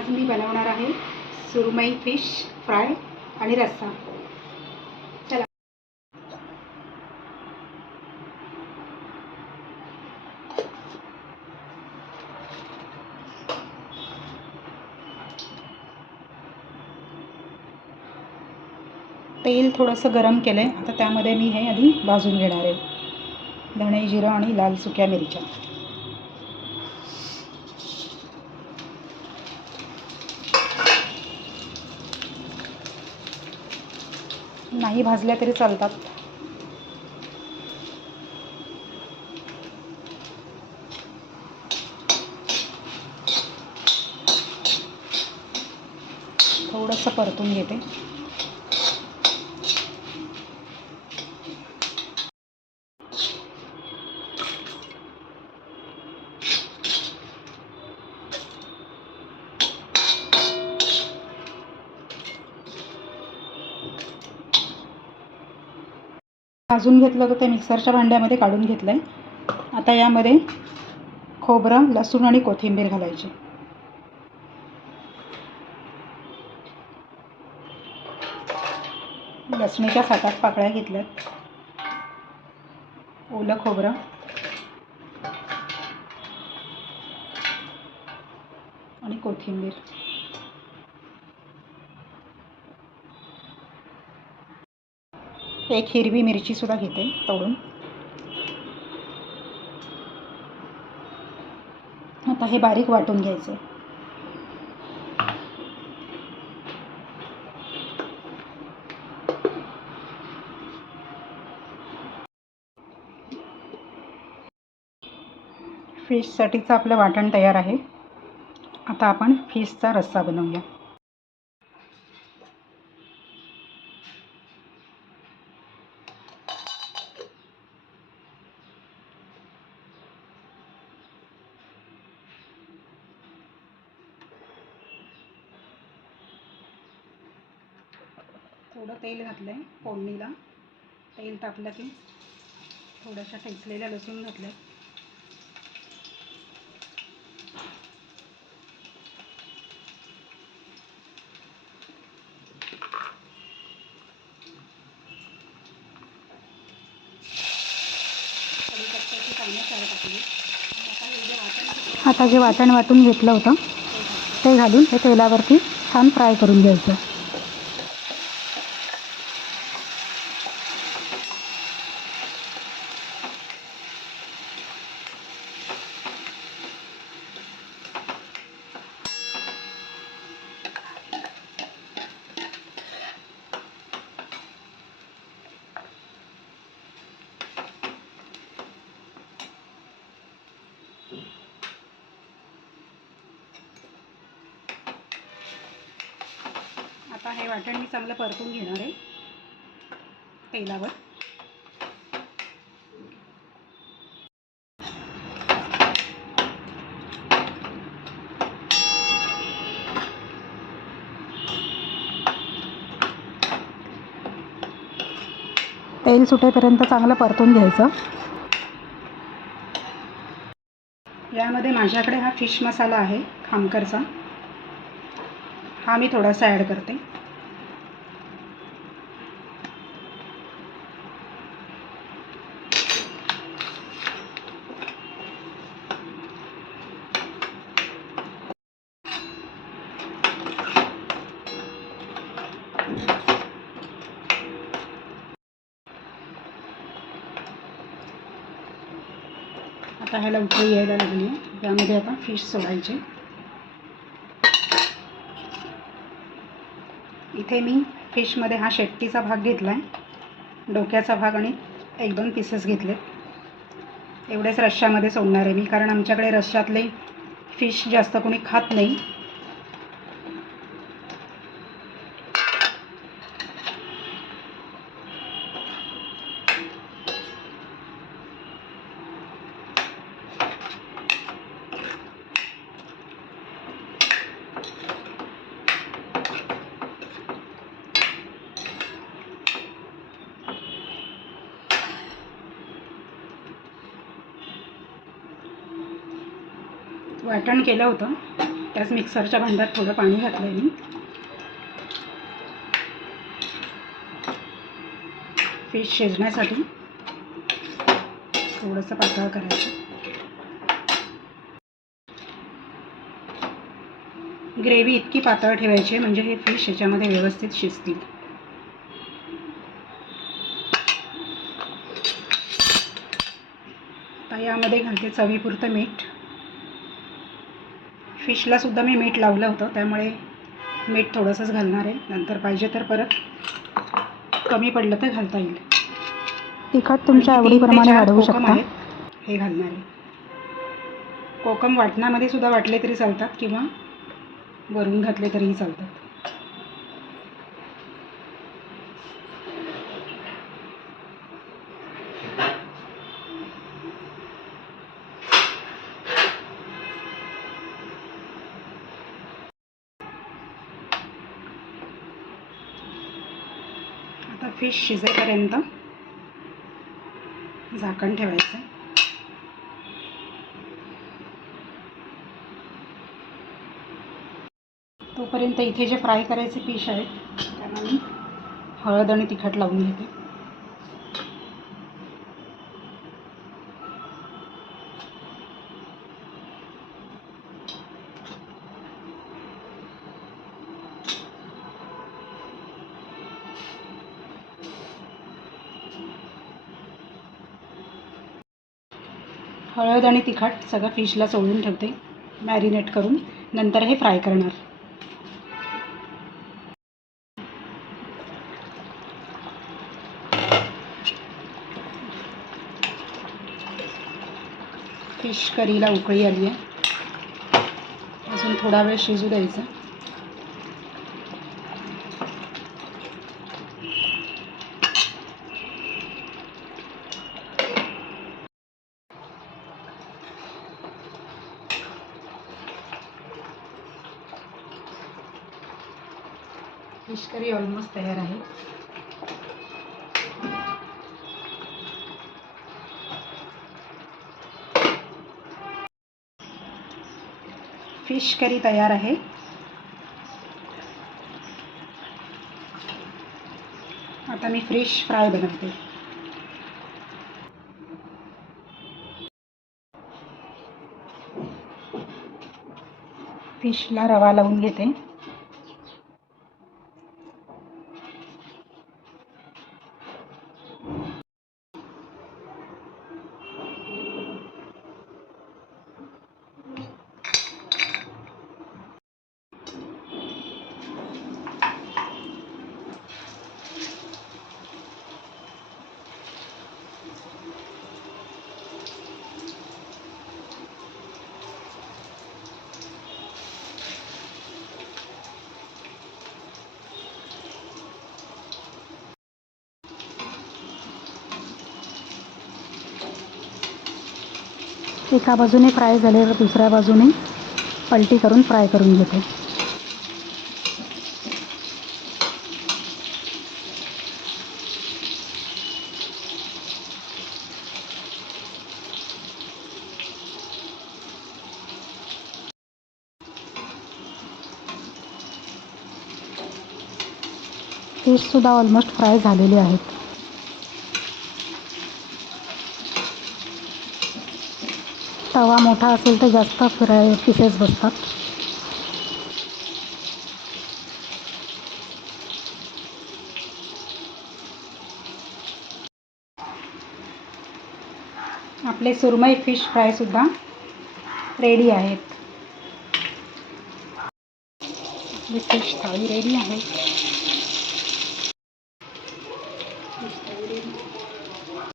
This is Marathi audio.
आज मी बनवणार आहे सुरमई फिश फ्राय आणि रस्सा. चला. तेल थोडंसं गरम केलं आहे आता त्यामध्ये मी हे आधी भाजून घेणार आहे. धणे जिरं आणि लाल सुक्या मिरच्या. नाही भाजल्या तरी चालतात. थोडंसं परतून घेते. भाजून घेतलं होतं ते मिक्सरच्या भांड्यामध्ये काढून घेतलं आहे आता यामध्ये खोबरं लसूण आणि कोथिंबीर घालायची. लसणीच्या सात आठ पाकळ्या घेतल्यात. ओलं खोबरं. आणि कोथिंबीर. एक हिरवी मिरचीसुद्धा घेते तळून. आता हे बारीक वाटून घ्यायचं. फिशसाठीचं आपलं वाटण तयार आहे. आता आपण फिशचा रस्सा बनवूया. थोडं तेल घातलं आहे फोडणीला. तेल टाकलं की थोड्याशा ठेचलेल्या लसूण घातल्या. आता जे वाटण आता जे वाटण वाटून घेतलं होतं ते घालून हे तेलावरती छान फ्राय करून घ्यायचं. आता हे वाटण मी चांगलं परतून घेणार आहे. तेलावर. तेल सुटेपर्यंत चांगलं परतून घ्यायचं. यामध्ये माझ्याकडे हा फिश मसाला आहे खामकरचा हा मी थोडासा ॲड करते. आता ह्याला उकळी यायला लागली. आहे त्यामध्ये आता फिश सोडायचे. इथे मी फिशमध्ये हा शेट्टीचा भाग घेतला आहे डोक्याचा भाग आणि एक दोन पीसेस घेतले. एवढेच रश्श्यामध्ये सोडणार आहे मी कारण आमच्याकडे रश्श्यातले फिश जास्त कोणी खात नाही. वाटण केलं होतं. त्याच मिक्सरच्या भांड्यात थोडं पाणी घातलं आहे मी. फिश शिजण्यासाठी थोडंसं पातळ करायचं. ग्रेव्ही इतकी पातळ ठेवायची म्हणजे हे फिश याच्यामध्ये व्यवस्थित शिजतील. यामध्ये घालते चवीपुरतं मीठ. फिशला सुद्धा मी मीठ लावलं होतं त्यामुळे मीठ थोडंसंच घालणार आहे. नंतर पाहिजे तर परत कमी पडलं तर घालता येईल. तिखट तुमच्या आवडीप्रमाणे वाढवू शकता. हे घालणार आहे. कोकम वाटणामध्ये सुद्धा वाटले तरी चालतात किंवा वरून घातले तरीही चालतात आता फिश शिजेपर्यंत झाकण ठेवायचं. तोपर्यंत इथे जे फ्राय करायचे फिश आहेत त्यांना मी हळद आणि तिखट लावून घेते. हळद आणि तिखट सगळं फिशला सोडून ठेवते मॅरिनेट करून. नंतर हे फ्राय करणार. फिश करीला उकळी आली आहे अजून थोडा वेळ शिजू द्यायचं. फिश करी ऑलमोस्ट तयार आहे. फिश करी तयार आहे. आता मी फिश फ्राय बनवते. फिशला रवा लावून घेते. एका बाजूने फ्राय झाल्यावर दुसऱ्या बाजूने पलटी करून फ्राय करून घेते. फिशसुद्धा ऑलमोस्ट फ्राय झालेले आहेत. तवा मोठा असेल तर जास्त फ्राय पीसेस बसतात. आपले सुरमई फिश फ्रायसुद्धा रेडी आहेत. फिश थाळी रेडी आहे.